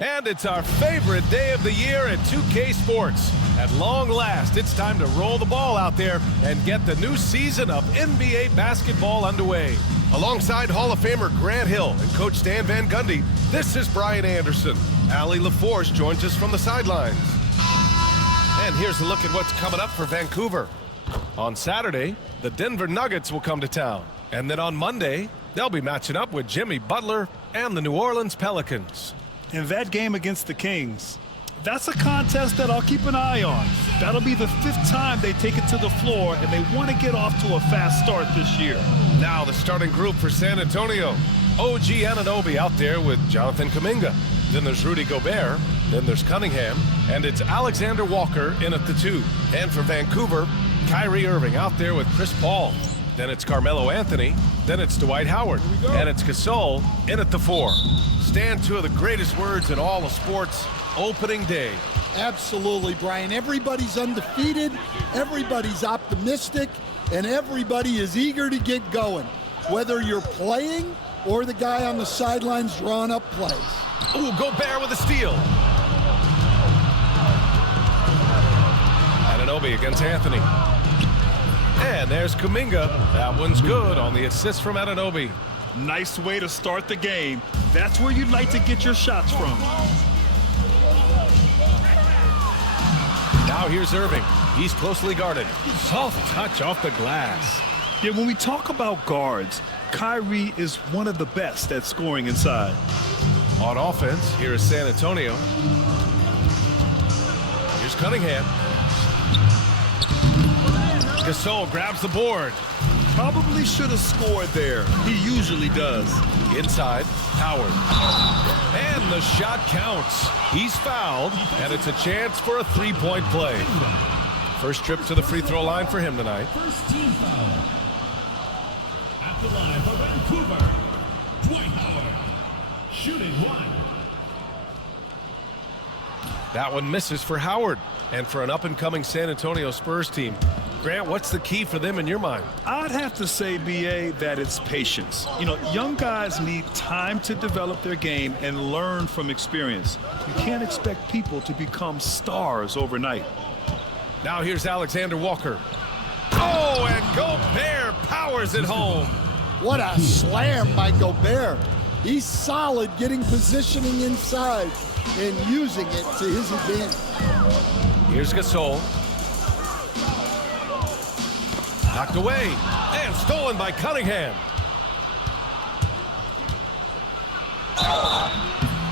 And it's our favorite day of the year at 2K Sports. At long last, it's time to roll the ball out there and get the new season of NBA basketball underway. Alongside Hall of Famer Grant Hill and Coach Stan Van Gundy, this is Brian Anderson. Allie LaForce joins us from the sidelines. And here's a look at what's coming up for Vancouver. On Saturday, the Denver Nuggets will come to town. And then on Monday, they'll be matching up with Jimmy Butler and the New Orleans Pelicans. And that game against the Kings, that's a contest that I'll keep an eye on. That'll be the 5th time they take it to the floor, and they want to get off to a fast start this year. Now the starting group for San Antonio. OG Anunoby out there with Jonathan Kuminga. Then there's Rudy Gobert. Then there's Cunningham. And it's Alexander Walker in at the 2. And for Vancouver, Kyrie Irving out there with Chris Paul. Then it's Carmelo Anthony. Then it's Dwight Howard. And it's Gasol in at the 4. Stan, 2 of the greatest words in all of sports, opening day. Absolutely, Brian. Everybody's undefeated, everybody's optimistic, and everybody is eager to get going, whether you're playing or the guy on the sidelines drawing up plays. Ooh, Gobert with a steal. Anunoby against Anthony. And there's Kuminga. That one's good on the assist from Anunoby. Nice way to start the game. That's where you'd like to get your shots from. Now here's Irving. He's closely guarded. Soft touch off the glass. Yeah, when we talk about guards, Kyrie is one of the best at scoring inside. On offense, here is San Antonio. Here's Cunningham. Gasol grabs the board. Probably should have scored there. He usually does. Inside, Howard. And the shot counts. He's fouled, and it's a chance for a 3-point play. First trip to the free throw line for him tonight. First team foul. At the line for Vancouver, Dwight Howard. Shooting 1. That one misses for Howard. And for an up-and-coming San Antonio Spurs team, Grant, what's the key for them in your mind? I'd have to say, B.A., that it's patience. You know, young guys need time to develop their game and learn from experience. You can't expect people to become stars overnight. Now here's Alexander Walker. Oh, and Gobert powers it home. What a slam by Gobert. He's solid getting positioning inside and using it to his advantage. Here's Gasol. Knocked away and stolen by Cunningham.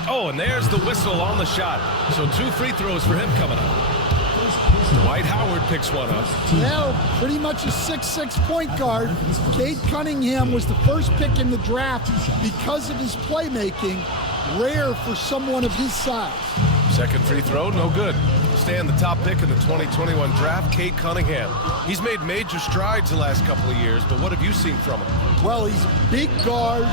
Oh, and there's the whistle on the shot. So 2 free throws for him coming up. Dwight Howard picks one up. Well, pretty much a 6'6" point guard. Cade Cunningham was the first pick in the draft because of his playmaking. Rare for someone of his size. Second free throw, no good. Stan, the top pick in the 2021 draft, Cade Cunningham. He's made major strides the last couple of years, but what have you seen from him? Well, he's a big guard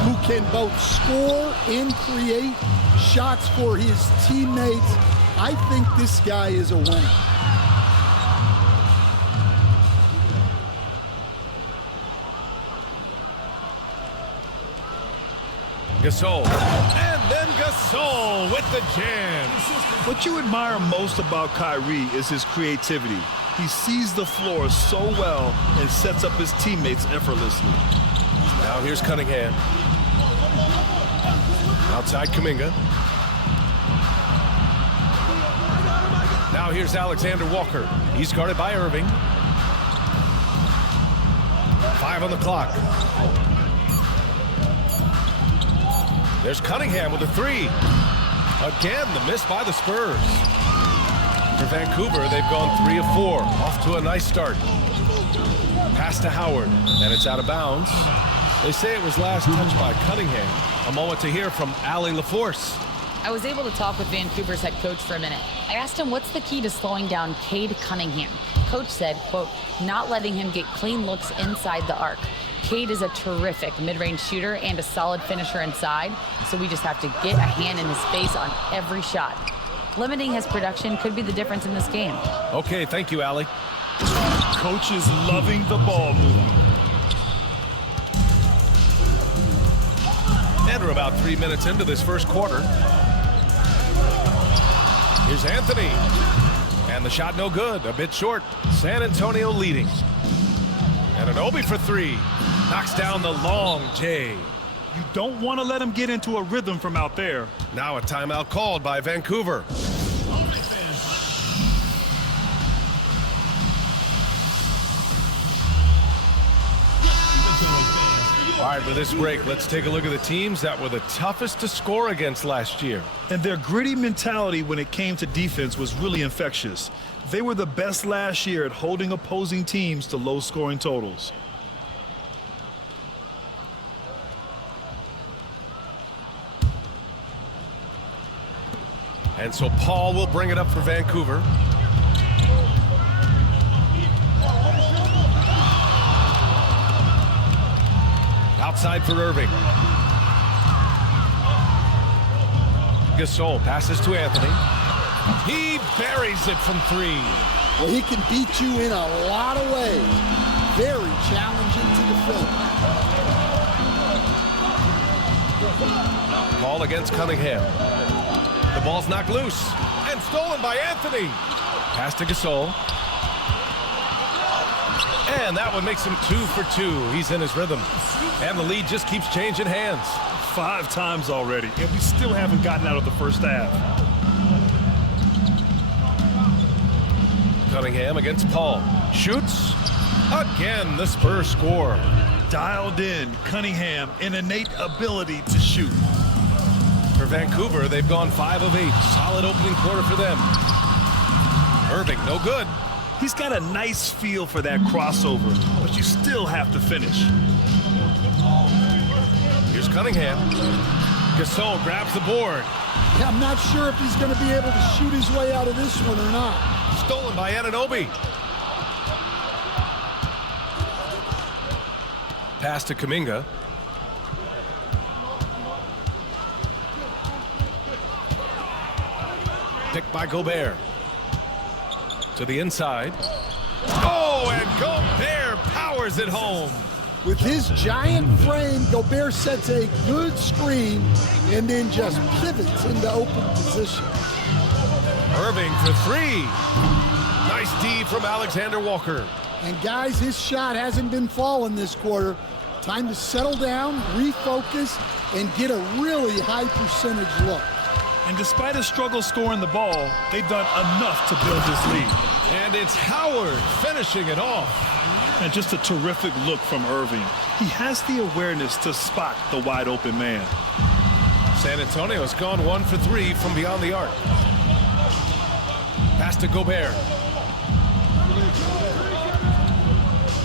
who can both score and create shots for his teammates. I think this guy is a winner. Gasol. And then Gasol with the jam. What you admire most about Kyrie is his creativity. He sees the floor so well and sets up his teammates effortlessly. Now here's Cunningham. Outside Kuminga. Now here's Alexander Walker. He's guarded by Irving. 5 on the clock. There's Cunningham with a 3. Again, the miss by the Spurs. For Vancouver, they've gone 3 of 4. Off to a nice start. Pass to Howard, and it's out of bounds. They say it was last touched by Cunningham. A moment to hear from Allie LaForce. I was able to talk with Vancouver's head coach for a minute. I asked him what's the key to slowing down Cade Cunningham. Coach said, quote, not letting him get clean looks inside the arc. Cade is a terrific mid-range shooter and a solid finisher inside, so we just have to get a hand in his face on every shot. Limiting his production could be the difference in this game. Okay, thank you, Allie. Coach is loving the ball movement. And we're about 3 minutes into this first quarter. Here's Anthony. And the shot no good, a bit short. San Antonio leading. And an Obi for three. Knocks down the long J. You don't want to let him get into a rhythm from out there. Now a timeout called by Vancouver. All right, with this break, let's take a look at the teams that were the toughest to score against last year. And their gritty mentality when it came to defense was really infectious. They were the best last year at holding opposing teams to low-scoring totals. And so Paul will bring it up for Vancouver. Outside for Irving. Gasol passes to Anthony. He buries it from three. Well, he can beat you in a lot of ways. Very challenging to defend. Ball against Cunningham. The ball's knocked loose and stolen by Anthony. Pass to Gasol. And that one makes him 2 for 2. He's in his rhythm. And the lead just keeps changing hands. 5 times already, and we still haven't gotten out of the first half. Cunningham against Paul. Shoots. Again, the Spurs score. Dialed in, Cunningham, an innate ability to shoot. For Vancouver, they've gone 5 of 8. Solid opening quarter for them. Irving, no good. He's got a nice feel for that crossover, but you still have to finish. Here's Cunningham. Gasol grabs the board. Yeah, I'm not sure if he's going to be able to shoot his way out of this one or not. Stolen by Anunoby. Pass to Kuminga. Picked by Gobert. To the inside. Oh, and Gobert powers it home. With his giant frame, Gobert sets a good screen and then just pivots into open position. Irving for three. Nice D from Alexander Walker. And guys, his shot hasn't been falling this quarter. Time to settle down, refocus, and get a really high percentage look. And despite a struggle scoring the ball, they've done enough to build this lead. And it's Howard finishing it off. And just a terrific look from Irving. He has the awareness to spot the wide open man. San Antonio's gone 1 for 3 from beyond the arc. Pass to Gobert.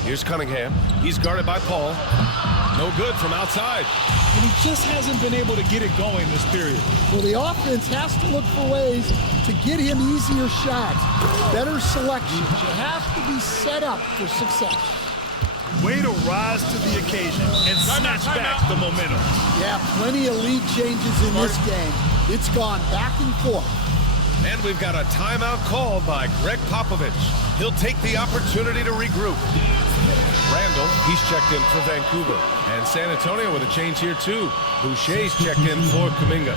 Here's Cunningham. He's guarded by Paul. No good from outside. And he just hasn't been able to get it going this period. Well, the offense has to look for ways to get him easier shots, better selections. You have to be set up for success. Way to rise to the occasion and snatch back the momentum. Yeah, plenty of lead changes in this game. It's gone back and forth. And we've got a timeout called by Greg Popovich. He'll take the opportunity to regroup. Randle, he's checked in for Vancouver. And San Antonio with a change here too. Boucher's checked in for Kuminga.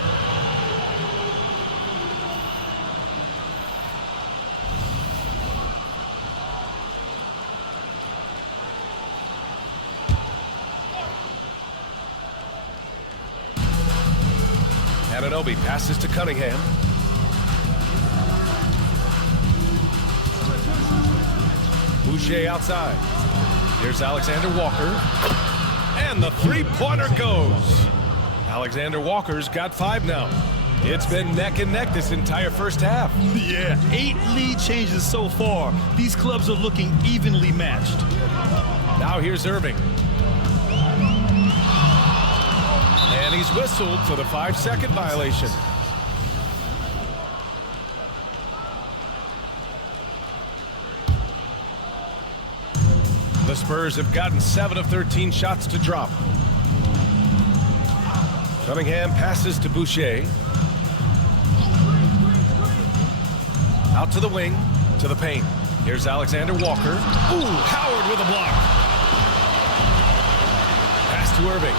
Anunoby passes to Cunningham. Boucher outside. Here's Alexander Walker. And the three-pointer goes. Alexander Walker's got 5 now. It's been neck and neck this entire first half. Yeah, 8 lead changes so far. These clubs are looking evenly matched. Now here's Irving. And he's whistled for the 5-second violation. The Spurs have gotten 7 of 13 shots to drop. Cunningham passes to Boucher. Out to the wing, to the paint. Here's Alexander Walker. Ooh, Howard with a block. Pass to Irving.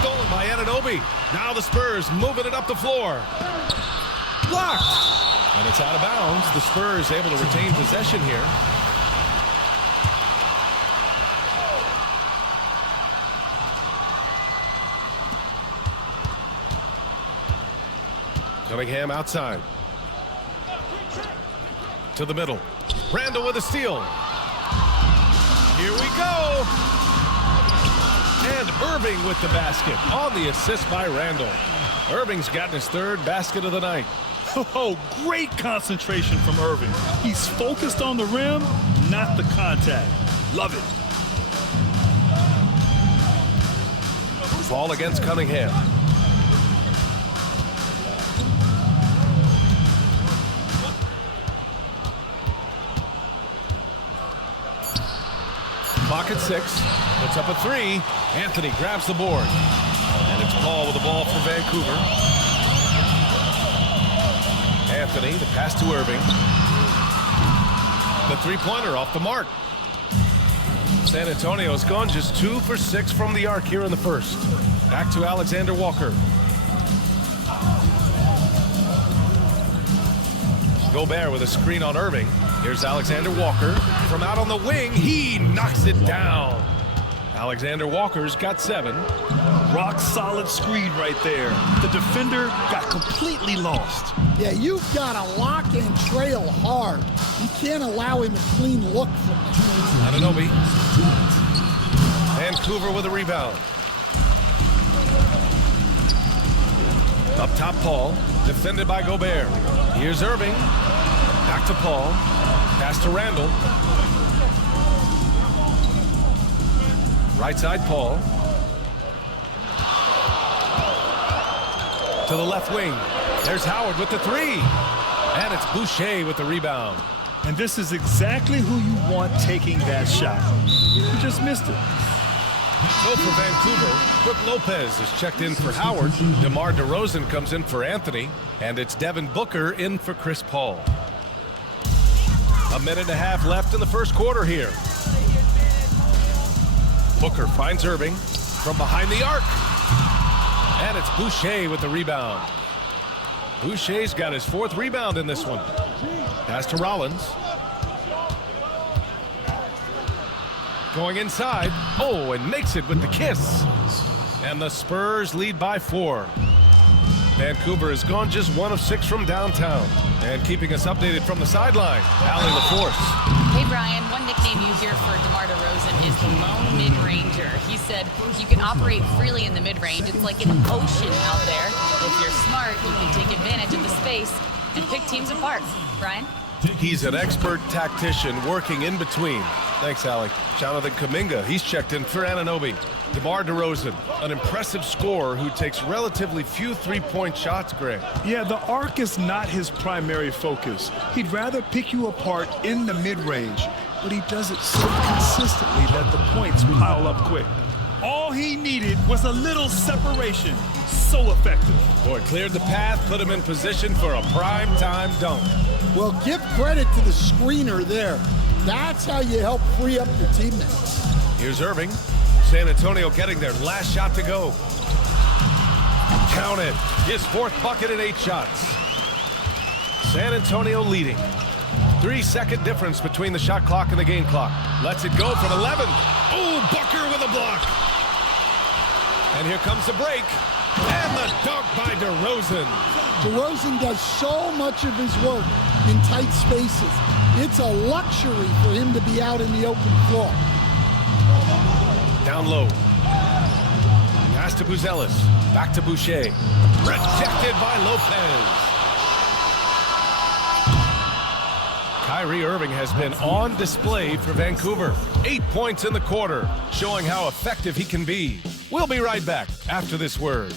Stolen by Anunoby. Now the Spurs moving it up the floor. Blocked. And it's out of bounds. The Spurs able to retain possession here. Cunningham outside. To the middle. Randle with a steal. Here we go. And Irving with the basket on the assist by Randle. Irving's gotten his third basket of the night. Oh, great concentration from Irving. He's focused on the rim, not the contact. Love it. Ball against Cunningham. Clock at 6. Puts up a 3. Anthony grabs the board. And it's Paul with the ball for Vancouver. Anthony, the pass to Irving. The three-pointer off the mark. San Antonio's gone just 2 for 6 from the arc here in the first. Back to Alexander Walker. Gobert with a screen on Irving. Here's Alexander Walker. From out on the wing, he knocks it down. Alexander Walker's got 7. Rock solid screen right there. The defender got completely lost. Yeah, you've got to lock and trail hard. You can't allow him a clean look from there. Anunoby. Vancouver with a rebound. Up top, Paul. Defended by Gobert. Here's Irving. Back to Paul. Pass to Randle. Right side, Paul. To the left wing. There's Howard with the 3. And it's Boucher with the rebound. And this is exactly who you want taking that shot. You just missed it. So for Vancouver, Brook Lopez is checked in for Howard. DeMar DeRozan comes in for Anthony. And it's Devin Booker in for Chris Paul. A minute and a half left in the first quarter here. Booker finds Irving from behind the arc. And it's Boucher with the rebound. Boucher's got his 4th rebound in this one. Pass to Rollins. Going inside. Oh, and makes it with the kiss. And the Spurs lead by 4. Vancouver has gone just 1 of 6 from downtown. And keeping us updated from the sideline, Allie LaForce. Hey, Brian, one nickname you hear for DeMar DeRozan is the lone mid-ranger. He said you can operate freely in the mid-range. It's like an ocean out there. If you're smart, you can take advantage of the space and pick teams apart. Brian? He's an expert tactician working in between. Thanks, Allie. Jonathan Kuminga, he's checked in for Anunoby. DeMar DeRozan, an impressive scorer who takes relatively few three-point shots, Greg. Yeah, the arc is not his primary focus. He'd rather pick you apart in the mid-range, but he does it so consistently that the points pile up quick. All he needed was a little separation. So effective. Boy, cleared the path, put him in position for a prime-time dunk. Well, give credit to the screener there. That's how you help free up your teammates. Here's Irving. San Antonio getting their last shot to go. Count it. His 4th bucket in 8 shots. San Antonio leading. 3-second difference between the shot clock and the game clock. Lets it go from 11. Oh, Booker with a block. And here comes the break. And the dunk by DeRozan. DeRozan does so much of his work in tight spaces. It's a luxury for him to be out in the open floor. Down low. Pass to Buzelis. Back to Boucher. Rejected by Lopez. Kyrie Irving has been on display for Vancouver. 8 points in the quarter, showing how effective he can be. We'll be right back after this word.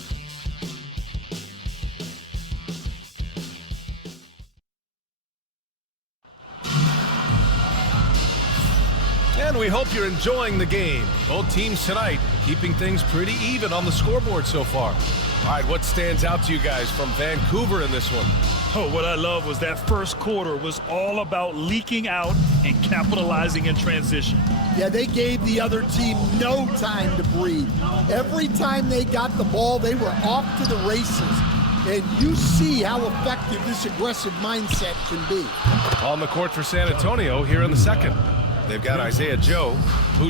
And we hope you're enjoying the game. Both teams tonight keeping things pretty even on the scoreboard so far. All right, what stands out to you guys from Vancouver in this one? Oh, what I love was that first quarter was all about leaking out and capitalizing in transition. Yeah, they gave the other team no time to breathe. Every time they got the ball, they were off to the races. And you see how effective this aggressive mindset can be. On the court for San Antonio here in the second. They've got Isaiah Joe,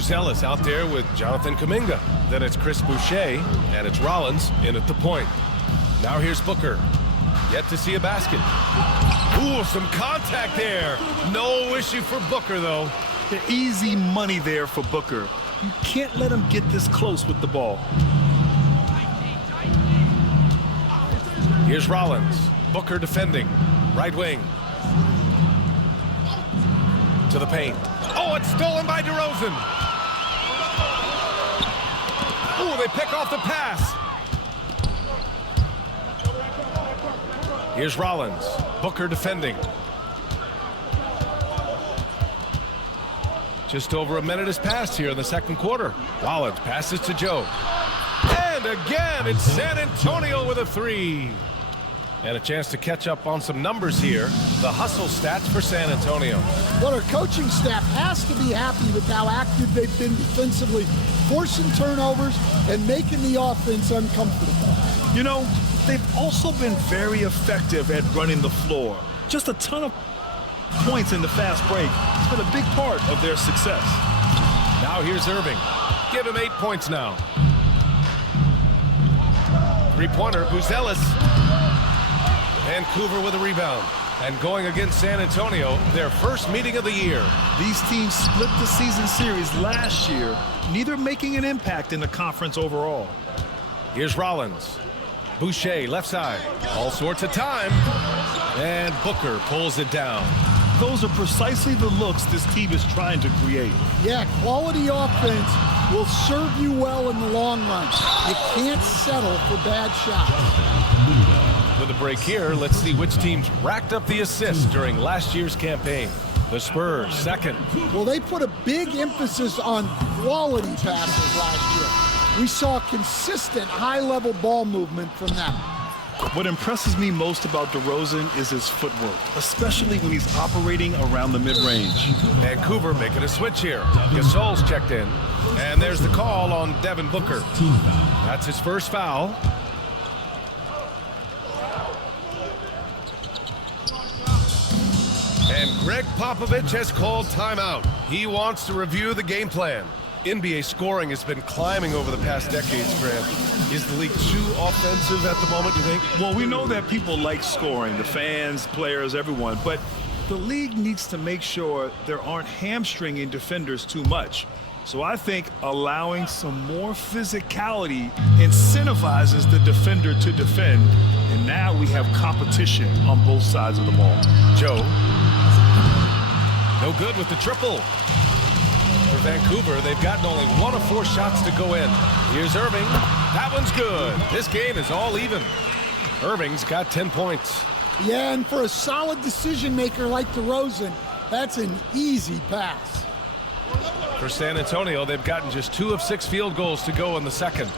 Ellis out there with Jonathan Kuminga. Then it's Chris Boucher, and it's Rollins in at the point. Now here's Booker. Yet to see a basket. Ooh, some contact there. No issue for Booker, though. The easy money there for Booker. You can't let him get this close with the ball. Here's Rollins. Booker defending. Right wing. To the paint. Oh, it's stolen by DeRozan. Ooh, they pick off the pass. Here's Rollins. Booker defending. Just over a minute has passed here in the second quarter. Rollins passes to Joe. And again, it's San Antonio with a three. And a chance to catch up on some numbers here. The hustle stats for San Antonio. Well, our coaching staff has to be happy with how active they've been defensively, forcing turnovers and making the offense uncomfortable. You know, they've also been very effective at running the floor. Just a ton of points in the fast break. It's been a big part of their success. Now here's Irving. Give him 8 points now. Three-pointer, Ellis. Vancouver with a rebound. And going against San Antonio, their first meeting of the year. These teams split the season series last year, neither making an impact in the conference overall. Here's Rollins. Boucher, left side. All sorts of time. And Booker pulls it down. Those are precisely the looks this team is trying to create. Yeah, quality offense will serve you well in the long run. You can't settle for bad shots. With a break here, let's see which teams racked up the assists during last year's campaign. The Spurs, second. Well, they put a big emphasis on quality passes last year. We saw consistent high-level ball movement from them. What impresses me most about DeRozan is his footwork, especially when he's operating around the mid-range. Vancouver making a switch here. Gasol's checked in. And there's the call on Devin Booker. That's his first foul. And Greg Popovich has called timeout. He wants to review the game plan. NBA scoring has been climbing over the past decades, Grant. Is the league too offensive at the moment, you think? Well, we know that people like scoring, the fans, players, everyone, but the league needs to make sure there aren't hamstringing defenders too much. So I think allowing some more physicality incentivizes the defender to defend, and now we have competition on both sides of the ball. Joe. No good with the triple. For Vancouver, they've gotten only 1 of 4 shots to go in. Here's Irving. That one's good. This game is all even. Irving's got 10 points. Yeah, and for a solid decision maker like DeRozan, that's an easy pass. For San Antonio, they've gotten just 2 of 6 field goals to go in the second.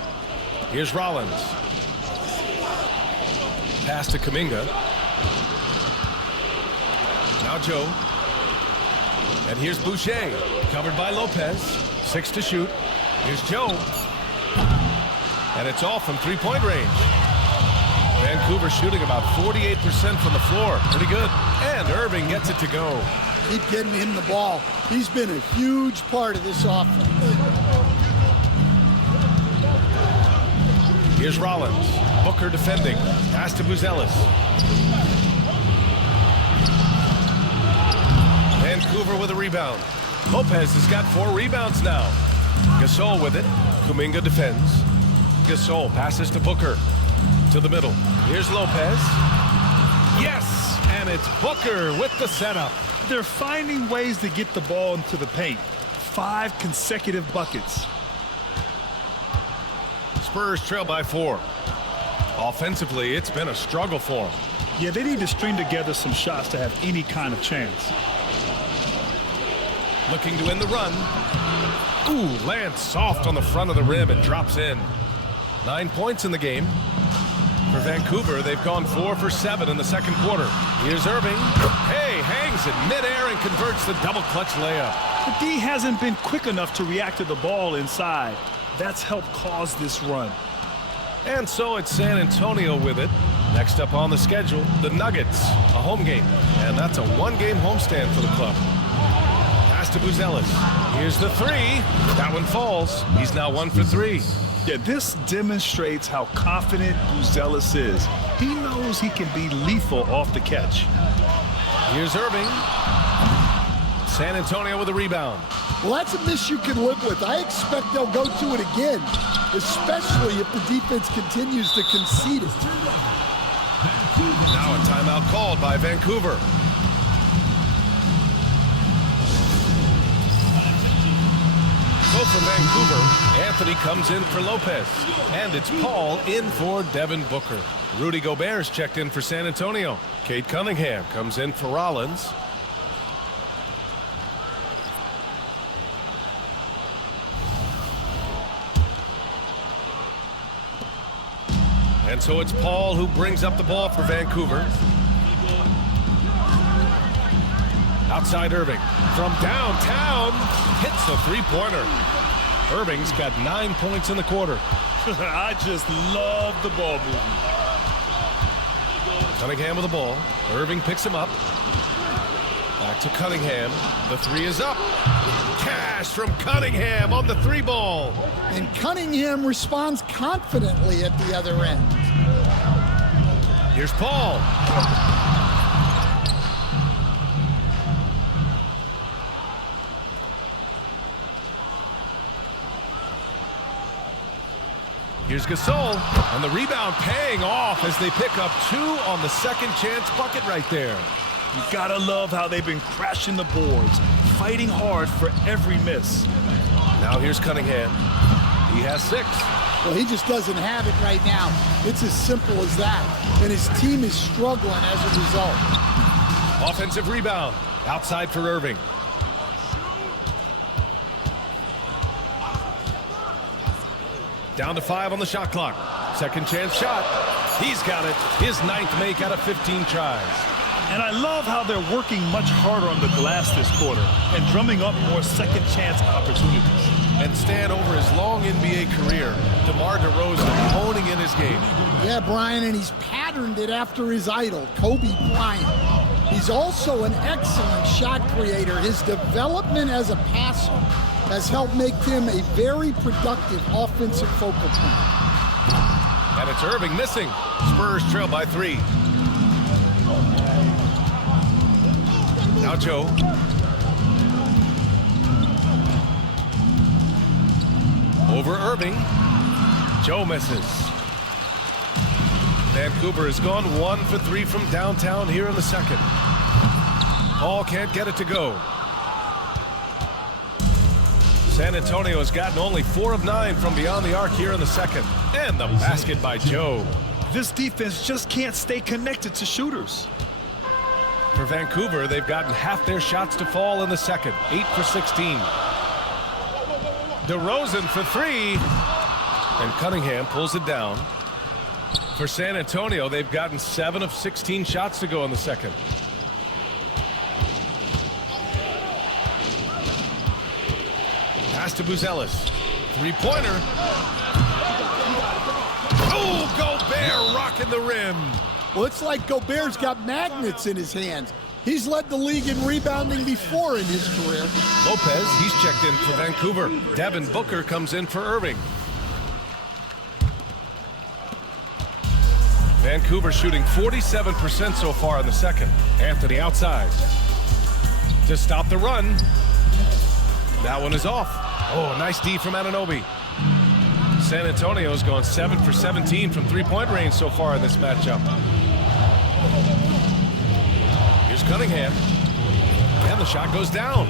Here's Rollins. Pass to Kuminga. Now Joe. And here's Boucher, covered by Lopez. 6 to shoot. Here's Joe. And it's off from three-point range. Vancouver shooting about 48% from the floor. Pretty good. And Irving gets it to go. Keep getting him the ball. He's been a huge part of this offense. Here's Rollins. Booker defending. Pass to Ellis. Vancouver with a rebound. Lopez has got 4 rebounds now. Gasol with it. Kuminga defends. Gasol passes to Booker. To the middle. Here's Lopez. Yes! And it's Booker with the setup. They're finding ways to get the ball into the paint. 5 consecutive buckets. Spurs trail by 4. Offensively, it's been a struggle for them. Yeah, they need to string together some shots to have any kind of chance. Looking to win the run. Ooh, lands soft on the front of the rim and drops in. 9 points in the game. For Vancouver, they've gone 4 for 7 in the second quarter. Here's Irving. Hey, hangs it midair and converts the double clutch layup. The D hasn't been quick enough to react to the ball inside. That's helped cause this run. And so it's San Antonio with it. Next up on the schedule, the Nuggets, a home game. And that's a one-game homestand for the club. Pass to Buzelis. Here's the three. That one falls. He's now 1 for 3. Yeah, this demonstrates how confident Buzelis is. He knows he can be lethal off the catch. Here's Irving. San Antonio with a rebound. Well, that's a miss you can live with. I expect they'll go to it again, especially if the defense continues to concede it. Now a timeout called by Vancouver. So for Vancouver, Anthony comes in for Lopez. And it's Paul in for Devin Booker. Rudy Gobert's checked in for San Antonio. Cade Cunningham comes in for Rollins. And so it's Paul who brings up the ball for Vancouver. Outside Irving. From downtown, hits the three-pointer. Irving's got 9 points in the quarter. I just love the ball movement. Cunningham with the ball. Irving picks him up. Back to Cunningham. The three is up. Cash from Cunningham on the three ball. And Cunningham responds confidently at the other end. Here's Paul. Here's Gasol, and the rebound paying off as they pick up 2 on the second chance bucket right there. You gotta love how they've been crashing the boards, fighting hard for every miss. Now here's Cunningham. He has 6. Well, he just doesn't have it right now. It's as simple as that. And his team is struggling as a result. Offensive rebound. Outside for Irving. Down to 5 on the shot clock. Second chance shot. He's got it. His 9th make out of 15 tries. And I love how they're working much harder on the glass this quarter and drumming up more second chance opportunities. And Stan, over his long NBA career, DeMar DeRozan honing in his game. Yeah, Brian, and he's patterned it after his idol, Kobe Bryant. He's also an excellent shot creator. His development as a passer has helped make him a very productive offensive focal point. And it's Irving missing. Spurs trail by 3. Now Joe. Over Irving. Joe misses. Vancouver has gone 1 for 3 from downtown here in the second. Paul can't get it to go. San Antonio has gotten only 4 of 9 from beyond the arc here in the second. And the basket by Joe. This defense just can't stay connected to shooters. For Vancouver, they've gotten half their shots to fall in the second. 8 for 16. DeRozan for 3. And Cunningham pulls it down. For San Antonio, they've gotten 7 of 16 shots to go in the second. Pass to Buzelis. Three-pointer. Oh, Gobert rocking the rim. Well, it's like Gobert's got magnets in his hands. He's led the league in rebounding before in his career. Lopez, he's checked in for Vancouver. Devin Booker comes in for Irving. Vancouver shooting 47% so far in the second. Anthony outside. To stop the run. That one is off. Oh, nice D from Anunoby. San Antonio's gone 7 for 17 from three-point range so far in this matchup. Here's Cunningham. And the shot goes down.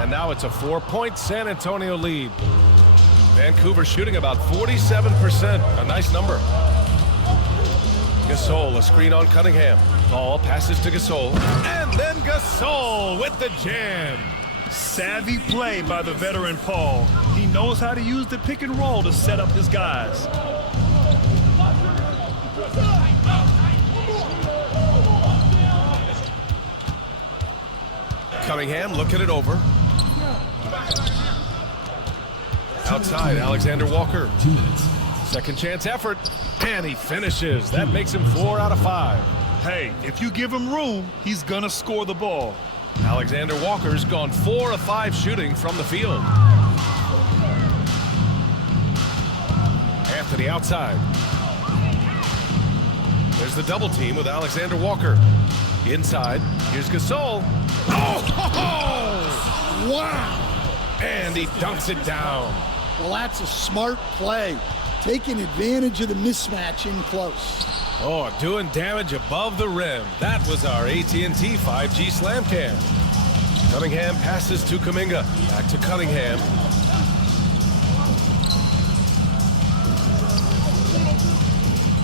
And now it's a 4-point San Antonio lead. Vancouver shooting about 47%. A nice number. Gasol, a screen on Cunningham. Ball passes to Gasol. And then Gasol with the jam. Savvy play by the veteran Paul. He knows how to use the pick and roll to set up his guys. Cunningham looking it over. Outside, Alexander Walker. Second chance effort, and he finishes. That makes him 4 out of 5. Hey, if you give him room, he's gonna score the ball. Alexander Walker's gone 4 of 5 shooting from the field. Anthony outside. There's the double team with Alexander Walker. Inside, here's Gasol. Oh! Wow! And he dunks it down. Well, that's a smart play. Taking advantage of the mismatch in close. Oh, doing damage above the rim. That was our AT&T 5G Slam Cam. Cunningham passes to Kuminga. Back to Cunningham.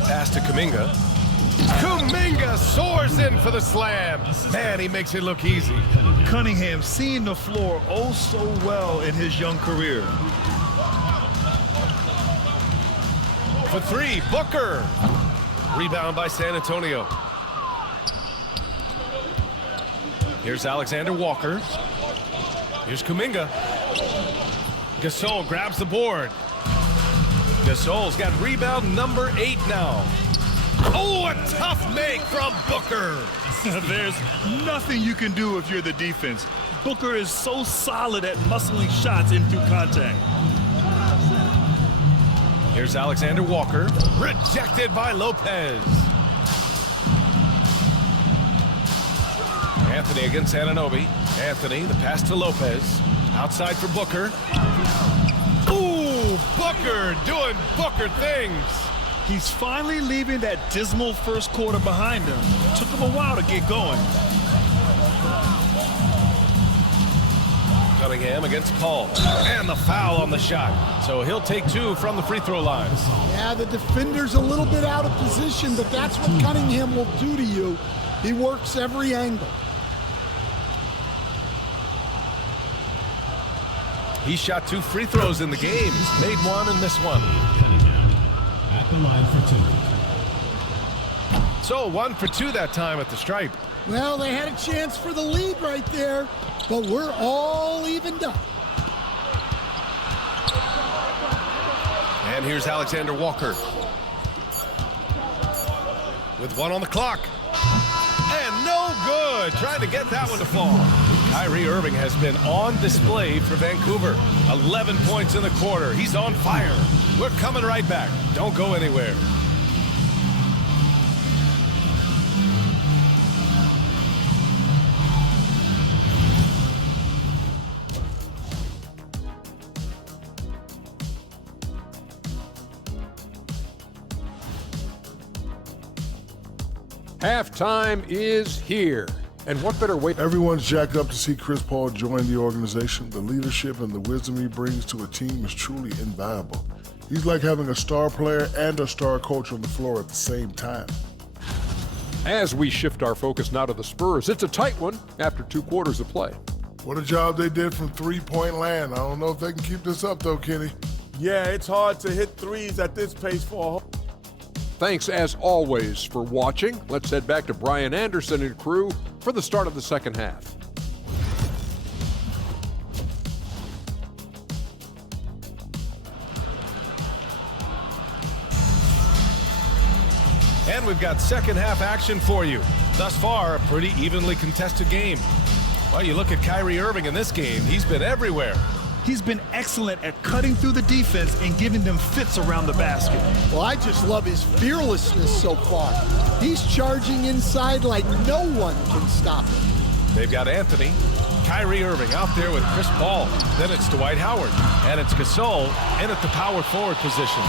Pass to Kuminga. Kuminga soars in for the slam. Man, he makes it look easy. Cunningham seeing the floor oh so well in his young career. For 3, Booker. Rebound by San Antonio. Here's Alexander Walker. Here's Kuminga. Gasol grabs the board. Gasol's got rebound number 8 now. Oh, a tough make from Booker. There's nothing you can do if you're the defense. Booker is so solid at muscling shots in through contact. Here's Alexander Walker. Rejected by Lopez. Anthony against Anunoby. Anthony, the pass to Lopez. Outside for Booker. Ooh, Booker doing Booker things. He's finally leaving that dismal first quarter behind him. Took him a while to get going. Cunningham against Paul. And the foul on the shot. So he'll take 2 from the free throw lines. Yeah, the defender's a little bit out of position, but that's what Cunningham will do to you. He works every angle. He shot 2 free throws in the game. He's made 1 and missed 1. At the line for 2. So 1 for 2 that time at the stripe. Well, they had a chance for the lead right there, but we're all evened up. And here's Alexander Walker. With 1 on the clock. And no good. Trying to get that one to fall. Kyrie Irving has been on display for Vancouver. 11 points in the quarter. He's on fire. We're coming right back. Don't go anywhere. Halftime is here. And what better way? Everyone's jacked up to see Chris Paul join the organization. The leadership and the wisdom he brings to a team is truly invaluable. He's like having a star player and a star coach on the floor at the same time. As we shift our focus now to the Spurs, it's a tight one after 2 quarters of play. What a job they did from three-point land. I don't know if they can keep this up, though, Kenny. Yeah, it's hard to hit threes at this pace for a Thanks, as always, for watching. Let's head back to Brian Anderson and crew for the start of the second half. And we've got second half action for you. Thus far, a pretty evenly contested game. Well, you look at Kyrie Irving in this game, he's been everywhere. He's been excellent at cutting through the defense and giving them fits around the basket. Well, I just love his fearlessness so far. He's charging inside like no one can stop him. They've got Anthony, Kyrie Irving out there with Chris Paul. Then it's Dwight Howard, and it's Gasol in at the power forward position.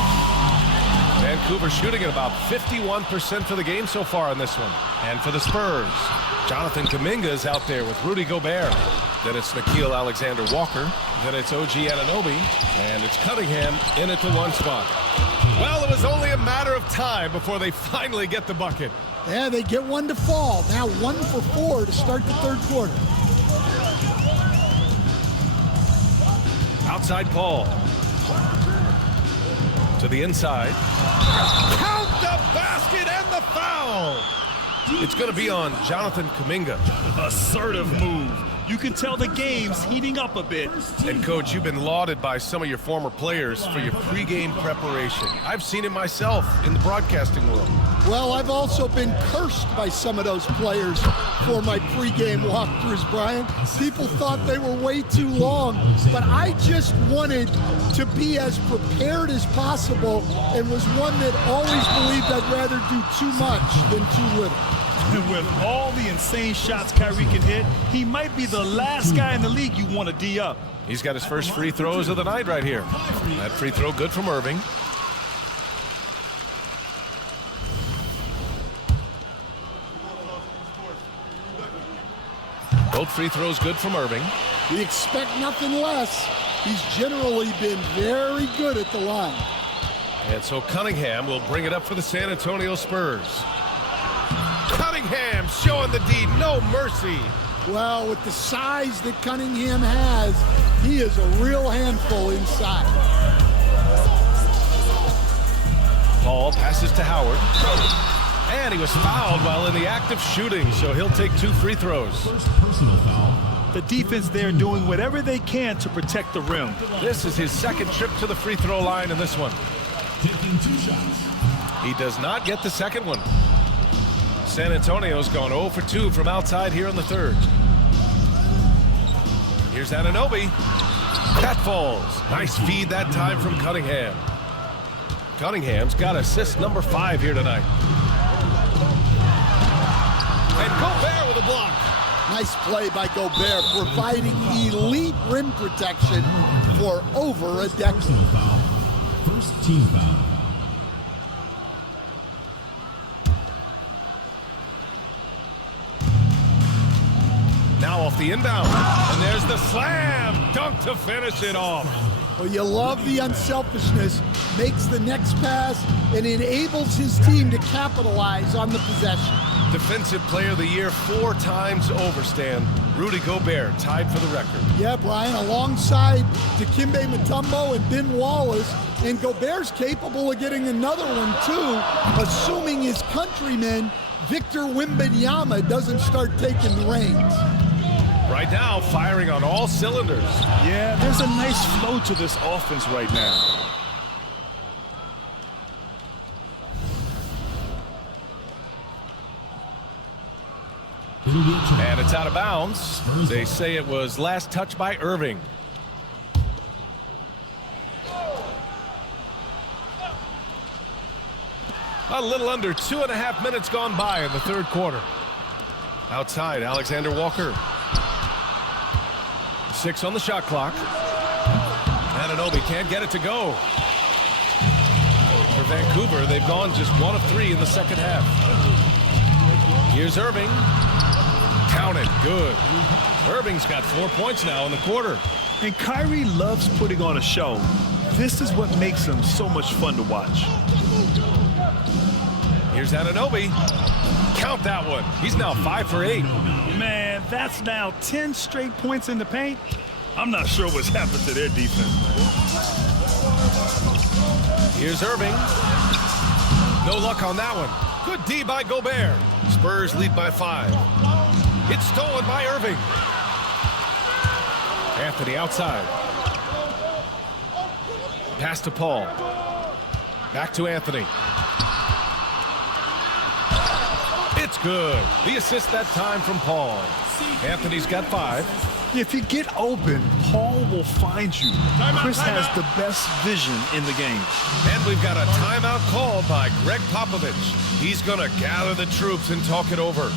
Vancouver shooting at about 51% for the game so far in this one. And for the Spurs, Jonathan Kuminga is out there with Rudy Gobert. Then it's Nickeil Alexander-Walker. Then it's OG Anunoby. And it's Cunningham in at the 1 spot. Well, it was only a matter of time before they finally get the bucket. Yeah, they get one to fall. Now 1 for 4 to start the third quarter. Outside Paul. To the inside. Count the basket and the foul. It's going to be on Jonathan Kuminga. Assertive move. You can tell the game's heating up a bit. And, Coach, you've been lauded by some of your former players for your pregame preparation. I've seen it myself in the broadcasting world. Well, I've also been cursed by some of those players for my pregame walkthroughs, Brian. People thought they were way too long, but I just wanted to be as prepared as possible and was one that always believed I'd rather do too much than too little. And with all the insane shots Kyrie can hit, he might be the last guy in the league you want to D up. He's got his first free throws of the night right here. That free throw good from Irving. Both free throws good from Irving. We expect nothing less. He's generally been very good at the line. And so Cunningham will bring it up for the San Antonio Spurs. Cunningham showing the D, no mercy. Well, with the size that Cunningham has, he is a real handful inside. Paul passes to Howard. And he was fouled while in the act of shooting, so he'll take 2 free throws. First personal foul. The defense there doing whatever they can to protect the rim. This is his second trip to the free throw line in this one. Taking 2 shots. He does not get the second one. San Antonio's gone 0 for 2 from outside here in the third. Here's Anunoby. That falls. Nice feed that time from Cunningham. Cunningham's got assist number 5 here tonight. And Gobert with a block. Nice play by Gobert, providing elite rim protection for over a decade. Personal foul. First team foul. Now off the inbound. And there's the slam dunk to finish it off. Well, you love the unselfishness, makes the next pass, and enables his team to capitalize on the possession. Defensive Player of the Year 4 times over, Stan. Rudy Gobert tied for the record. Yeah, Brian, alongside Dikembe Mutombo and Ben Wallace, and Gobert's capable of getting another one too, assuming his countryman Victor Wembanyama doesn't start taking the reins. Right now, firing on all cylinders. Yeah, there's a nice flow to this offense right now. And it's out of bounds. They say it was last touched by Irving. A little under 2.5 minutes gone by in the third quarter. Outside, Alexander Walker. 6 on the shot clock. Anunoby can't get it to go. For Vancouver, they've gone just 1 of 3 in the second half. Here's Irving. Counted. Good. Irving's got 4 points now in the quarter. And Kyrie loves putting on a show. This is what makes him so much fun to watch. Here's Anunoby. Count that one. He's now 5 for 8. Man, that's now 10 straight points in the paint. I'm not sure what's happened to their defense. Here's Irving. No luck on that one. Good D by Gobert. Spurs lead by 5. It's stolen by Irving. Anthony outside. Pass to Paul. Back to Anthony. It's good. The assist that time from Paul. Anthony's got 5. If you get open, Paul will find you. Chris has the best vision in the game. And we've got a timeout called by Greg Popovich. He's going to gather the troops and talk it over.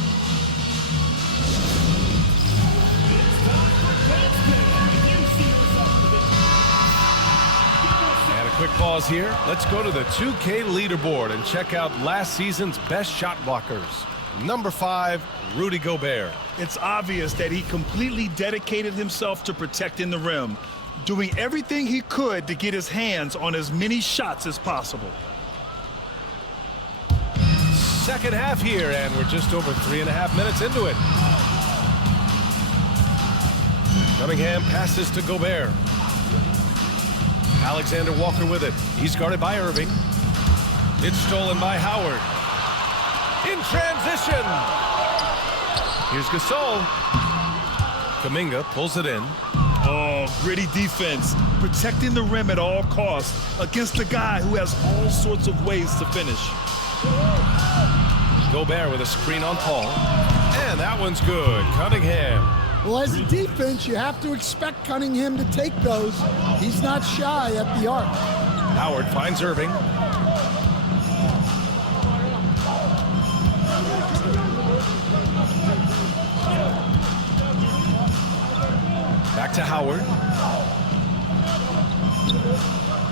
And a quick pause here. Let's go to the 2K leaderboard and check out last season's best shot blockers. Number 5, Rudy Gobert. It's obvious that he completely dedicated himself to protecting the rim, doing everything he could to get his hands on as many shots as possible. Second half here, and we're just over 3.5 minutes into it. Cunningham passes to Gobert. Alexander Walker with it. He's guarded by Irving. It's stolen by Howard. In transition. Here's Gasol. Kuminga pulls it in. Oh, gritty defense. Protecting the rim at all costs against a guy who has all sorts of ways to finish. Gobert with a screen on Paul. And that one's good. Cunningham. Well, as a defense, you have to expect Cunningham to take those. He's not shy at the arc. Howard finds Irving. Back to Howard.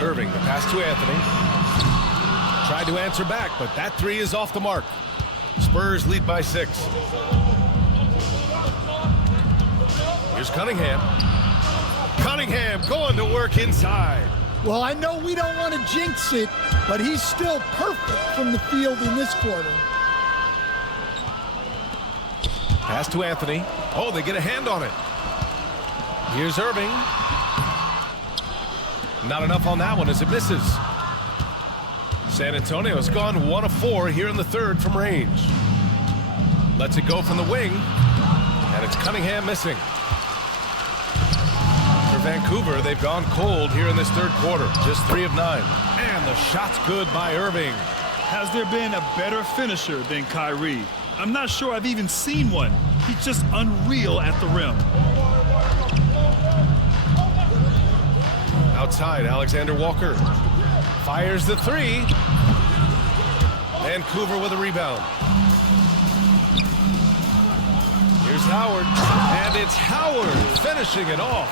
Irving, the pass to Anthony. Tried to answer back, but that three is off the mark. Spurs lead by 6. Here's Cunningham. Cunningham going to work inside. Well, I know we don't want to jinx it, but he's still perfect from the field in this quarter. Pass to Anthony. Oh, they get a hand on it. Here's Irving. Not enough on that one as it misses. San Antonio's gone 1 of 4 here in the third from range. Lets it go from the wing, and it's Cunningham missing. For Vancouver, they've gone cold here in this third quarter. Just 3 of 9. And the shot's good by Irving. Has there been a better finisher than Kyrie? I'm not sure I've even seen one. He's just unreal at the rim. Outside, Alexander Walker fires the 3. Vancouver with a rebound. Here's Howard, and it's Howard finishing it off.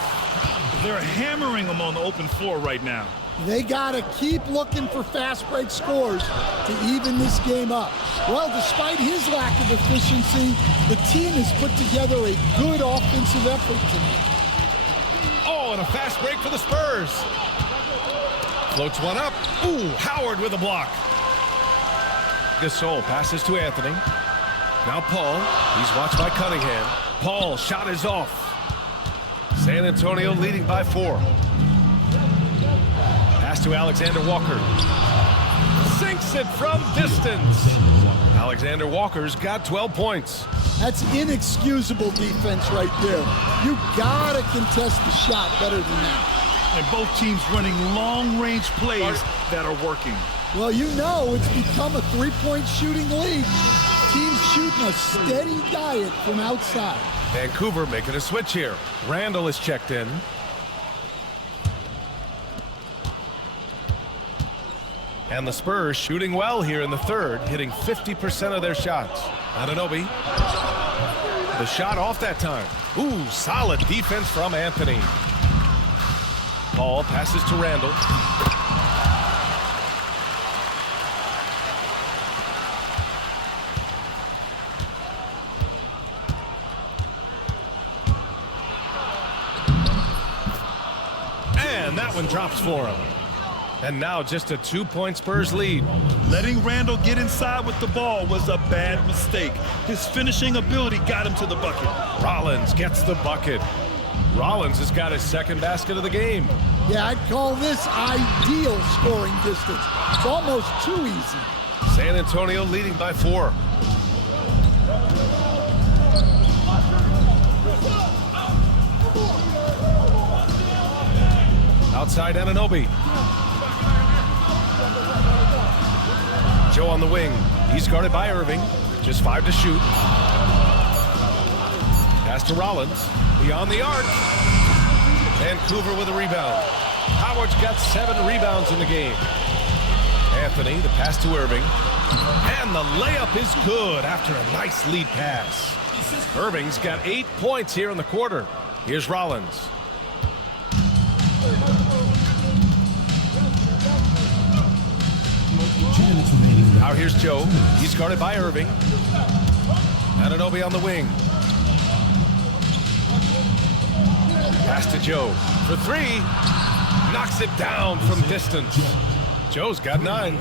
They're hammering him on the open floor right now. They got to keep looking for fast break scores to even this game up. Well, despite his lack of efficiency, the team has put together a good offensive effort tonight. Oh, and a fast break for the Spurs. Floats one up. Ooh, Howard with a block. Gasol passes to Anthony. Now Paul. He's watched by Cunningham. Paul, shot is off. San Antonio leading by 4. Pass to Alexander Walker. Sinks it from distance. Alexander Walker's got 12 points. That's inexcusable defense right there. You gotta contest the shot better than that. And both teams running long-range plays that are working. Well, you know it's become a 3-point shooting league. Teams shooting a steady diet from outside. Vancouver making a switch here. Randle is checked in. And the Spurs shooting well here in the third, hitting 50% of their shots. Anunoby. The shot off that time. Ooh, solid defense from Anthony. Paul passes to Randle. And that one drops for him. And now just a 2-point Spurs lead. Letting Randle get inside with the ball was a bad mistake. His finishing ability got him to the bucket. Rollins gets the bucket. Rollins has got his second basket of the game. Yeah, I'd call this ideal scoring distance. It's almost too easy. San Antonio leading by 4. Outside Anunoby. Joe on the wing. He's guarded by Irving. Just 5 to shoot. Pass to Rollins. Beyond the arc. Vancouver with a rebound. Howard's got 7 rebounds in the game. Anthony, the pass to Irving. And the layup is good after a nice lead pass. Irving's got 8 points here in the quarter. Here's Rollins. Now here's Joe. He's guarded by Irving. Anunoby on the wing. Pass to Joe for 3. Knocks it down from distance. Joe's got 9.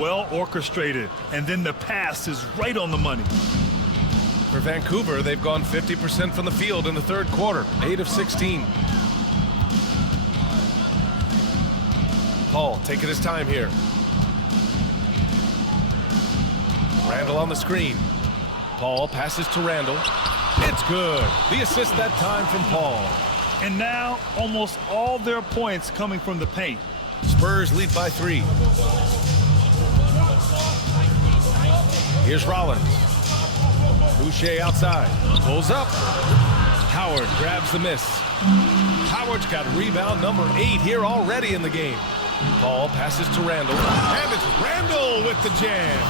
Well orchestrated. And then the pass is right on the money. For Vancouver, they've gone 50% from the field in the third quarter. 8 of 16. Paul taking his time here. Randle on the screen. Paul passes to Randle. It's good. The assist that time from Paul. And now, almost all their points coming from the paint. Spurs lead by 3. Here's Rollins. Boucher outside. Pulls up. Howard grabs the miss. Howard's got rebound number 8 here already in the game. Paul passes to Randle. And it's Randle with the jam.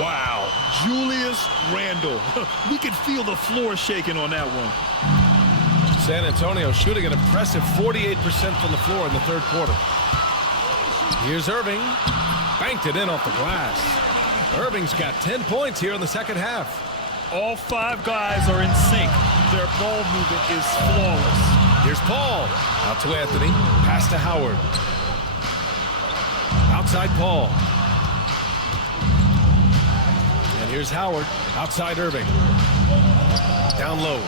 Wow. Julius Randle. We could feel the floor shaking on that one. San Antonio shooting an impressive 48% from the floor in the third quarter. Here's Irving. Banked it in off the glass. Irving's got 10 points here in the second half. All 5 guys are in sync. Their ball movement is flawless. Here's Paul. Out to Anthony. Pass to Howard. Outside Paul. And here's Howard. Outside Irving. Down low.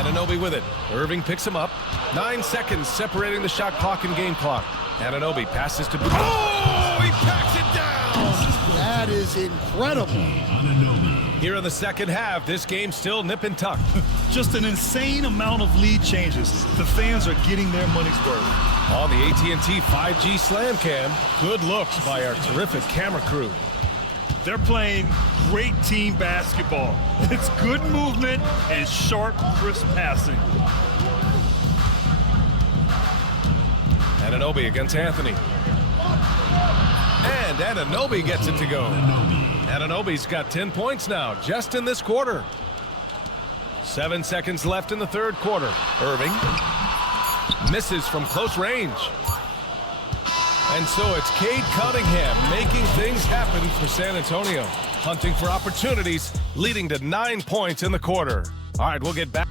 Anunoby with it. Irving picks him up. 9 seconds separating the shot clock and game clock. Anunoby passes to Booker. Oh, he packs it down! That is incredible. Here in the second half, this game's still nip and tuck. Just an insane amount of lead changes. The fans are getting their money's worth. On the AT&T 5G Slam Cam, good looks by our terrific camera crew. They're playing great team basketball. It's good movement and sharp, crisp passing. Anunoby against Anthony. And Anunoby gets it to go. Anunoby's got 10 points now, just in this quarter. 7 seconds left in the third quarter. Irving misses from close range. And so it's Cade Cunningham making things happen for San Antonio. Hunting for opportunities, leading to 9 points in the quarter. All right, we'll get back.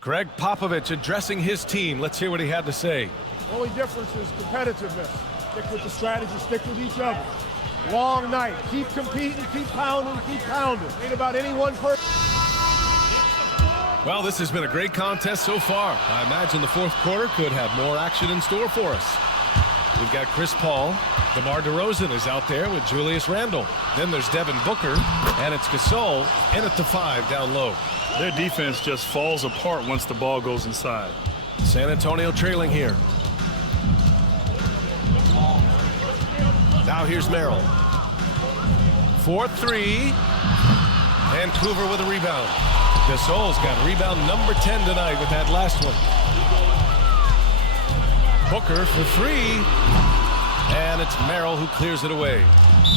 Greg Popovich addressing his team. Let's hear what he had to say. The only difference is competitiveness. Stick with the strategy, stick with each other. Long night. Keep competing, keep pounding, keep pounding. Ain't about any one person. Well, this has been a great contest so far. I imagine the fourth quarter could have more action in store for us. We've got Chris Paul. DeMar DeRozan is out there with Julius Randle. Then there's Devin Booker, and it's Gasol in at the 5 down low. Their defense just falls apart once the ball goes inside. San Antonio trailing here. Now here's Merrill. 4-3. Vancouver with a rebound. Gasol's got rebound number 10 tonight with that last one. Booker for 3. And it's Merrill who clears it away.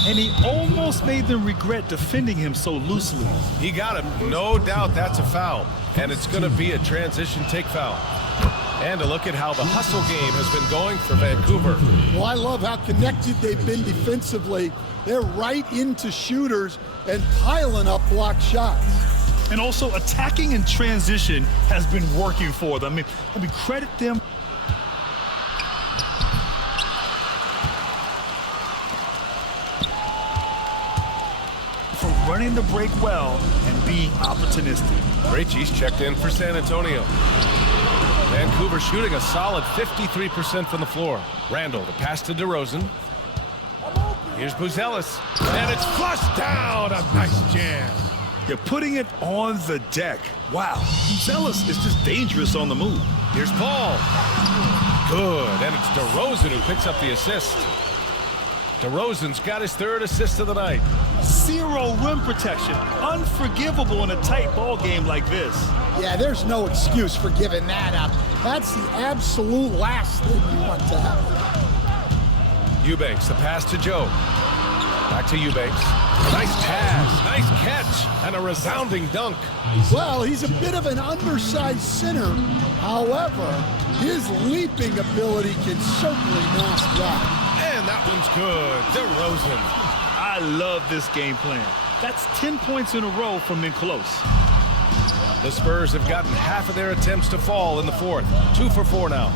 And he almost made them regret defending him so loosely. He got him. No doubt that's a foul. And it's going to be a transition take foul. And a look at how the hustle game has been going for Vancouver. Well, I love how connected they've been defensively. They're right into shooters and piling up block shots. And also attacking in transition has been working for them. I mean, credit them. For running the break well and being opportunistic. Krejci's checked in for San Antonio. Vancouver shooting a solid 53% from the floor. Randle, the pass to DeRozan. Here's Buzelis, and it's flushed down. A nice jam. You're putting it on the deck. Wow, Buzelis is just dangerous on the move. Here's Paul. Good, and it's DeRozan who picks up the assist. DeRozan's got his 3rd assist of the night. 0 rim protection. Unforgivable in a tight ball game like this. Yeah, there's no excuse for giving that up. That's the absolute last thing you want to have. Eubanks, the pass to Joe. Back to Eubanks. Nice pass, nice catch, and a resounding dunk. Well, he's a bit of an undersized center. However, his leaping ability can certainly mask that. And that one's good. DeRozan. I love this game plan. That's 10 points in a row from in close. The Spurs have gotten half of their attempts to fall in the fourth. 2 for 4 now.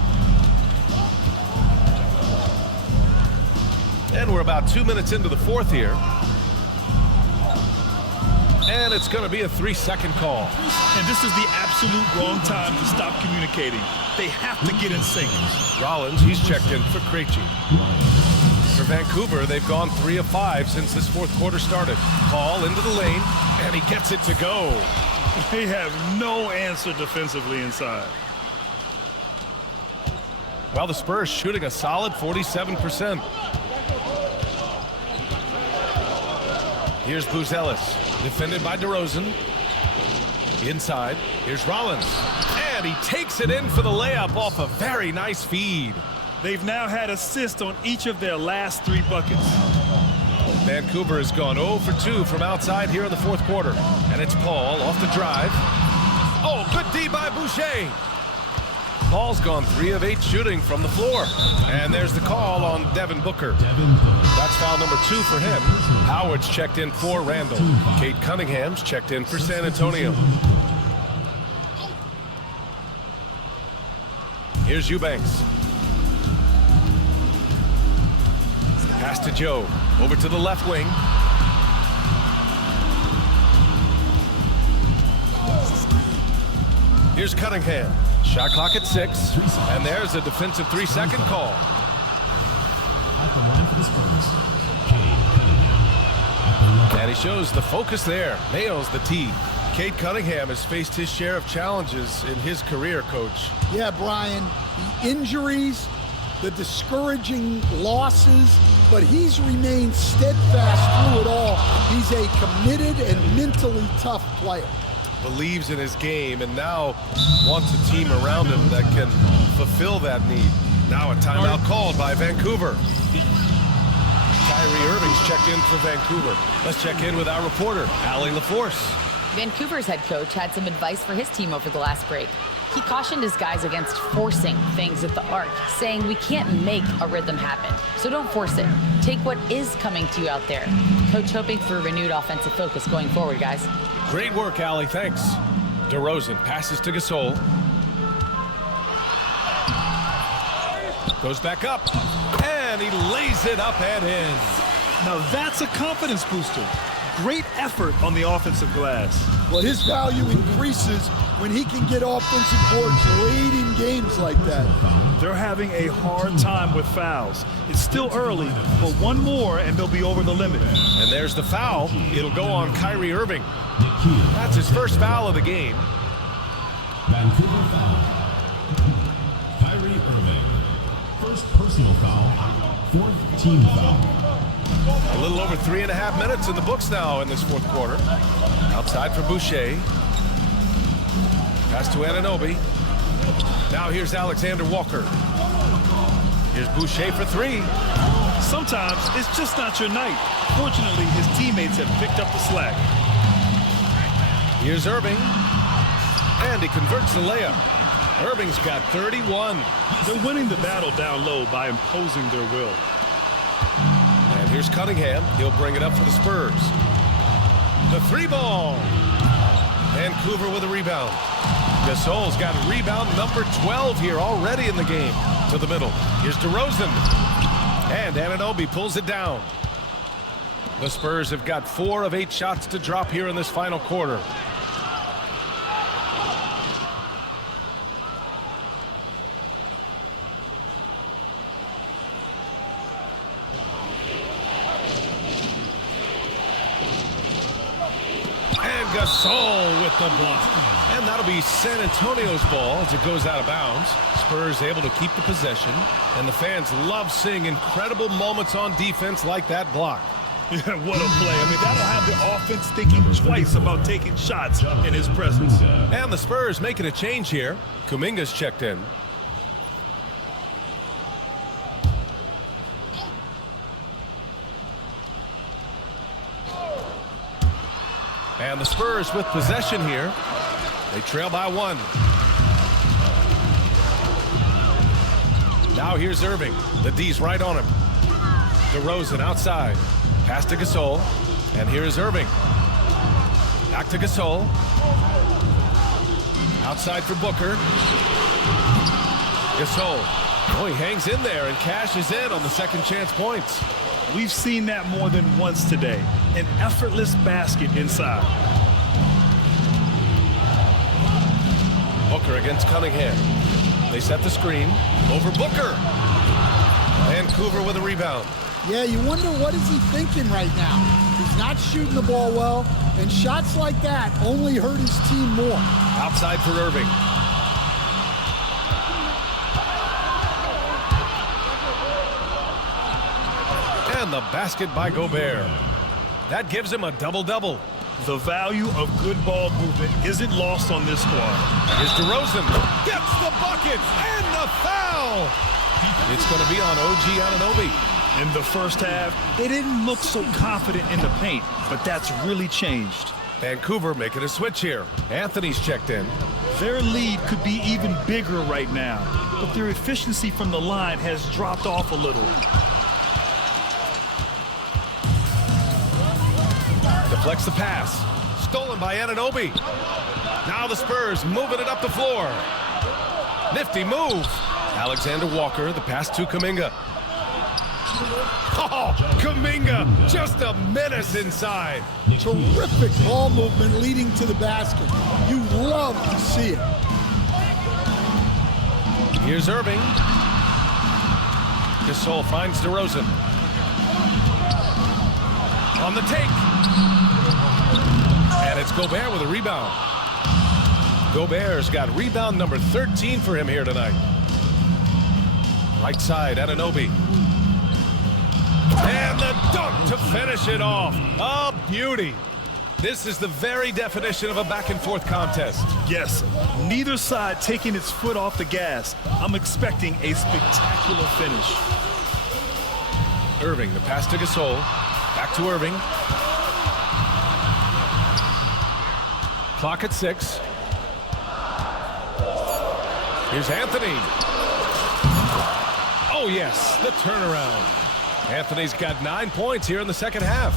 And we're about 2 minutes into the fourth here. And it's going to be a 3-second call. And this is the absolute wrong time to stop communicating. They have to get in sync. Rollins, he's checked in for Krejci. For Vancouver, they've gone 3 of 5 since this fourth quarter started. Ball into the lane, and he gets it to go. They have no answer defensively inside. Well, the Spurs shooting a solid 47%. Here's Buzelis, defended by DeRozan. Inside, here's Rollins, and he takes it in for the layup off a very nice feed. They've now had assists on each of their last 3 buckets. Vancouver has gone 0 for 2 from outside here in the fourth quarter. And it's Paul off the drive. Oh, good D by Boucher. Paul's gone 3 of 8 shooting from the floor. And there's the call on Devin Booker. That's foul number 2 for him. Howard's checked in for Randle. Kate Cunningham's checked in for San Antonio. Here's Eubanks. Pass to Joe. Over to the left wing. Here's Cunningham. Shot clock at 6. And there's a defensive 3-second call. At the line for the Spurs, And he shows the focus there. Nails the tee. Cade Cunningham has faced his share of challenges in his career, Coach. Yeah, Brian, the injuries, the discouraging losses, but he's remained steadfast through it all. He's a committed and mentally tough player. Believes in his game and now wants a team around him that can fulfill that need. Now a timeout called by Vancouver. Kyrie Irving's checked in for Vancouver. Let's check in with our reporter, Allie LaForce. Vancouver's head coach had some advice for his team over the last break. He cautioned his guys against forcing things at the arc, saying we can't make a rhythm happen, so don't force it. Take what is coming to you out there. Coach hoping for a renewed offensive focus going forward, guys. Great work, Allie. Thanks. DeRozan passes to Gasol. Goes back up, and he lays it up and in. Now that's a confidence booster. Great effort on the offensive glass. Well, his value increases when he can get offensive boards late in games like that. They're having a hard time with fouls. It's still early, but one more and they'll be over the limit. And there's the foul. It'll go on Kyrie Irving. That's his first foul of the game. Vancouver foul. Kyrie Irving. First personal foul. 4th team foul. A little over 3.5 minutes in the books now in this fourth quarter. Outside for Boucher. Pass to Anunoby. Now here's Alexander Walker. Here's Boucher for 3. Sometimes it's just not your night. Fortunately, his teammates have picked up the slack. Here's Irving. And he converts the layup. Irving's got 31. They're winning the battle down low by imposing their will. And here's Cunningham. He'll bring it up for the Spurs. The 3-ball. Vancouver with a rebound. Gasol's got rebound number 12 here already in the game. To the middle. Here's DeRozan. And Anunoby pulls it down. The Spurs have got 4 of 8 shots to drop here in this final quarter. Gasol with the block. And that'll be San Antonio's ball as it goes out of bounds. Spurs able to keep the possession. And the fans love seeing incredible moments on defense like that block. Yeah, what a play. I mean, that'll have the offense thinking twice about taking shots in his presence. And the Spurs making a change here. Kuminga's checked in. And the Spurs with possession here. They trail by 1. Now here's Irving. The D's right on him. DeRozan outside. Pass to Gasol. And here's Irving. Back to Gasol. Outside for Booker. Gasol. Oh, he hangs in there and cashes in on the second chance points. We've seen that more than once today. An effortless basket inside. Booker against Cunningham. They set the screen over Booker. Vancouver with a rebound. Yeah, you wonder what is he thinking right now. He's not shooting the ball well, and shots like that only hurt his team more. Outside for Irving. And the basket by Gobert. That gives him a double-double. The value of good ball movement isn't lost on this squad. Here's DeRozan. Gets the bucket and the foul. It's going to be on OG Anunoby. In the first half, they didn't look so confident in the paint, but that's really changed. Vancouver making a switch here. Anthony's checked in. Their lead could be even bigger right now, but their efficiency from the line has dropped off a little. Deflects the pass. Stolen by Anunoby. Now the Spurs moving it up the floor. Nifty move. Alexander Walker, the pass to Kuminga. Oh, Kuminga, just a menace inside. Terrific ball movement leading to the basket. You love to see it. Here's Irving. Gasol finds DeRozan. On the take. And it's Gobert with a rebound. Gobert's got rebound number 13 for him here tonight. Right side, Anunoby. And the dunk to finish it off. A beauty. This is the very definition of a back-and-forth contest. Yes, neither side taking its foot off the gas. I'm expecting a spectacular finish. Irving, the pass to Gasol. Back to Irving. Clock at 6. Here's Anthony. Oh, yes, the turnaround. Anthony's got 9 points here in the second half.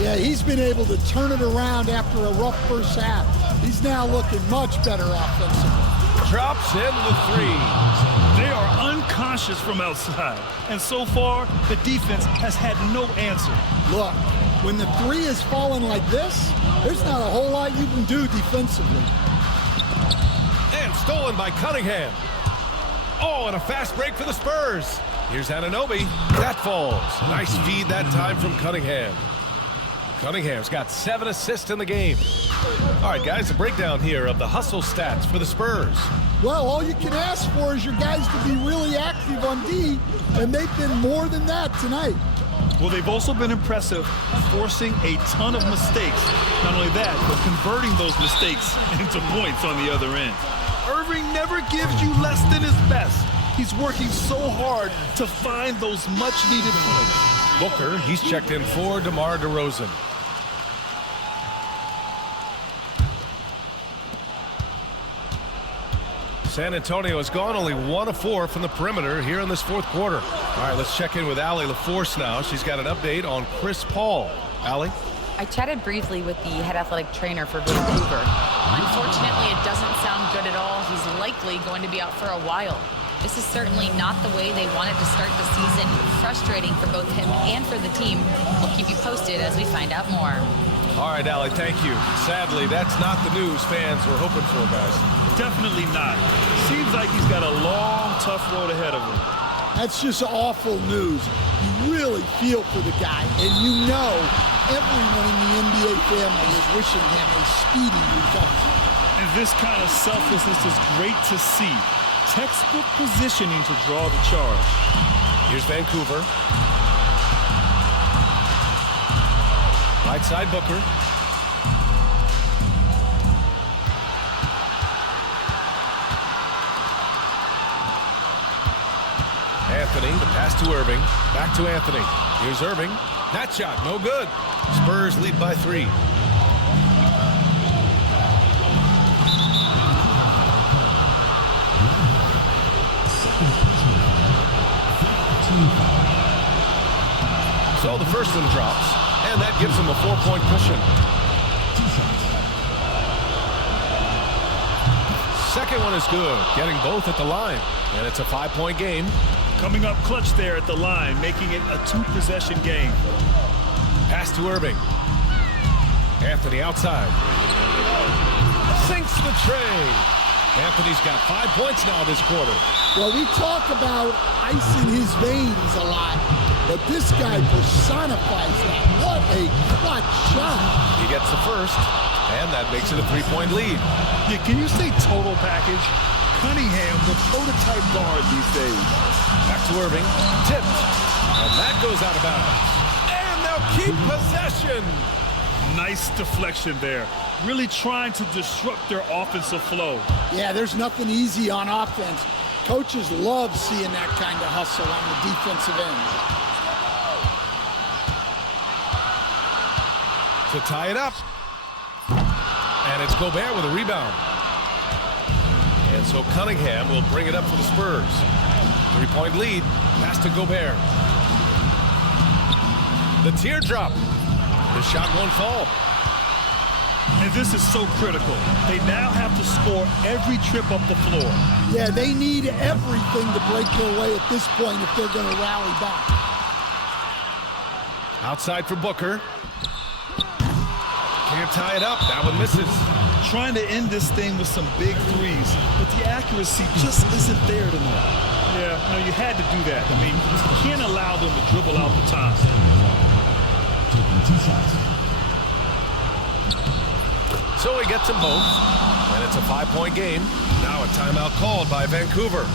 Yeah, he's been able to turn it around after a rough first half. He's now looking much better offensively. Drops in the 3. They are unconscious from outside, and so far, the defense has had no answer. Look, when the 3 is falling like this, there's not a whole lot you can do defensively. And stolen by Cunningham. Oh, and a fast break for the Spurs. Here's Anunoby. That falls. Nice feed that time from Cunningham. Cunningham's got 7 assists in the game. All right, guys, a breakdown here of the hustle stats for the Spurs. Well, all you can ask for is your guys to be really active on D, and they've been more than that tonight. Well, they've also been impressive, forcing a ton of mistakes. Not only that, but converting those mistakes into points on the other end. Irving never gives you less than his best. He's working so hard to find those much-needed points. Booker, he's checked in for DeMar DeRozan. San Antonio has gone only 1 of 4 from the perimeter here in this fourth quarter. All right, let's check in with Allie LaForce now. She's got an update on Chris Paul. Allie? I chatted briefly with the head athletic trainer for Vancouver. Unfortunately, it doesn't sound good at all. He's likely going to be out for a while. This is certainly not the way they wanted to start the season. Frustrating for both him and for the team. We'll keep you posted as we find out more. All right, Allie, thank you. Sadly, that's not the news fans were hoping for, guys. Definitely not. Seems like he's got a long, tough road ahead of him. That's just awful news. You really feel for the guy, and you know everyone in the NBA family is wishing him a speedy recovery. And this kind of selflessness is great to see. Textbook positioning to draw the charge. Here's Vancouver. Right side Booker. Anthony, the pass to Irving. Back to Anthony. Here's Irving. That shot, no good. Spurs lead by 3. So the first one drops, and that gives him a 4-point cushion. Second one is good, getting both at the line, and it's a 5-point game. Coming up clutch there at the line, making it a 2-possession game. Pass to Irving. Anthony outside. Sinks the tray. Anthony's got 5 points now this quarter. Well, we talk about ice in his veins a lot. but this guy personifies that. What a clutch shot. He gets the first, and that makes it a 3-point lead. Yeah, can you say total package? Cunningham, the prototype guard these days. Back to Irving, tipped, and that goes out of bounds. And they'll keep possession. Nice deflection there. Really trying to disrupt their offensive flow. Yeah, there's nothing easy on offense. Coaches love seeing that kind of hustle on the defensive end. To tie it up. And it's Gobert with a rebound. And so Cunningham will bring it up for the Spurs. 3-point lead. Pass to Gobert. The teardrop. The shot won't fall. And this is so critical. They now have to score every trip up the floor. Yeah, they need everything to break their way at this point if they're going to rally back. Outside for Booker. Can't tie it up. That one misses. Trying to end this thing with some big threes, but the accuracy just isn't there tonight. Yeah, no, you had to do that. I mean, you can't allow them to dribble out the time. So he gets them both, and it's a 5-point game. Now a timeout called by Vancouver.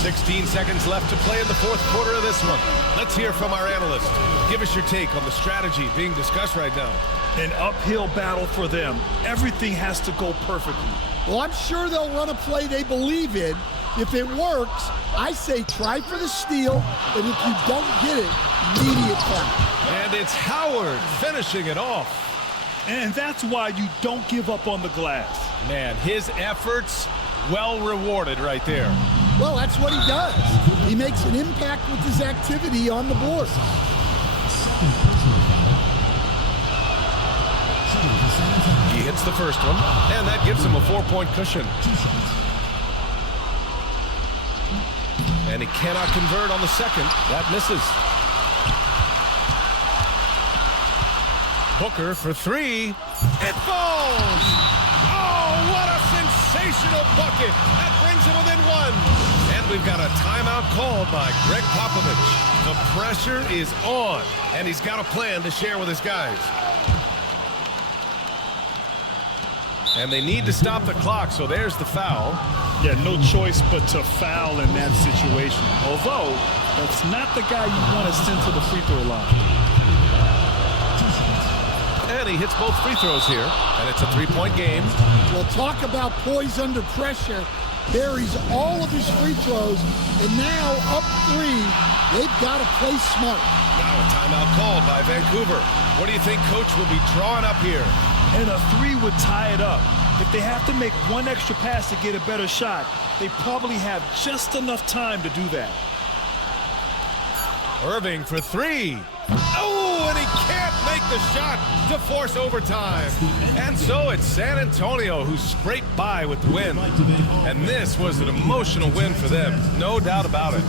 16 seconds left to play in the fourth quarter of this one. Let's hear from our analyst. Give us your take on the strategy being discussed right now. An uphill battle for them. Everything has to go perfectly. Well, I'm sure they'll run a play they believe in. If it works, I say try for the steal, and if you don't get it, immediate foul. And it's Howard finishing it off. And that's why you don't give up on the glass. Man, his efforts well rewarded right there. Well, that's what he does. He makes an impact with his activity on the board. He hits the first one, and that gives him a 4-point cushion. And he cannot convert on the second. That misses. Booker for 3. It falls! Oh, what a sensational bucket! That brings him within 1. And we've got a timeout called by Greg Popovich. The pressure is on, and he's got a plan to share with his guys. And they need to stop the clock, so there's the foul. Yeah, no choice but to foul in that situation. Although, that's not the guy you want to send to the free throw line. And he hits both free throws here, and it's a 3-point game. Well, talk about poise under pressure. Buries all of his free throws, and now up 3, they've got to play smart. Now a timeout called by Vancouver. What do you think Coach will be drawing up here? And a 3 would tie it up. If they have to make one extra pass to get a better shot, they probably have just enough time to do that. Irving for 3. Oh, and he can't make the shot to force overtime. And so it's San Antonio who scraped by with the win. And this was an emotional win for them, no doubt about it.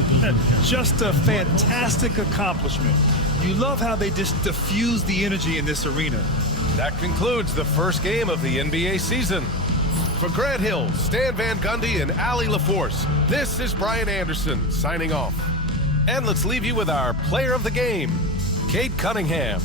Just a fantastic accomplishment. You love how they just diffuse the energy in this arena. That concludes the first game of the NBA season. For Grant Hill, Stan Van Gundy, and Allie LaForce, this is Brian Anderson signing off. And let's leave you with our player of the game, Cade Cunningham.